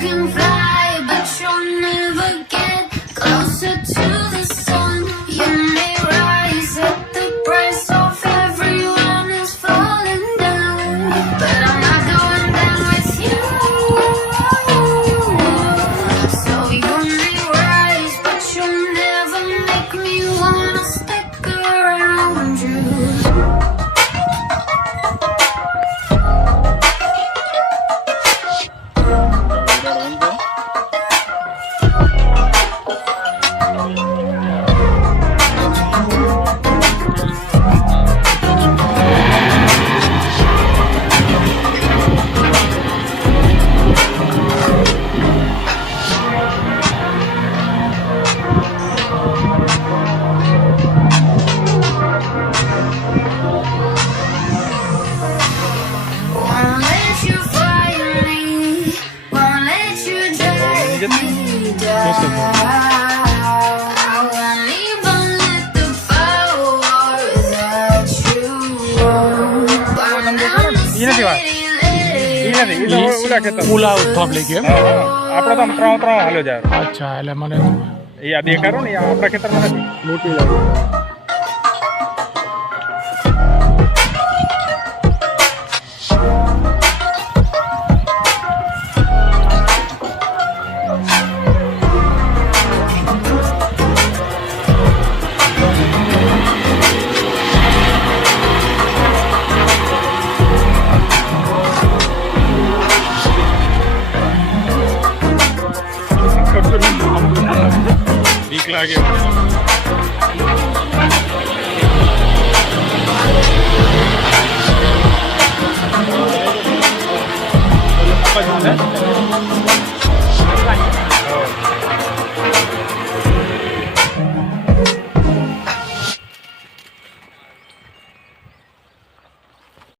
can fly, but you'll never get closer to the sun. You may rise at the price of everyone is falling down, but I'm not going down with you. So you may rise, but you'll never make me wanna stick around you. Won't let you fire me, won't let you drag me down. I won't even let the power that you want. Burn down the city, let it ઉલા ઉત્થાપ લઈ ગયો આપણે તો ત્રણ હાલ્યો જાય. અચ્છા એટલે મને એ આ દેખાડો ને આપણા ખેતરમાં નથી. મોટી લાગે બીક લાગે. ને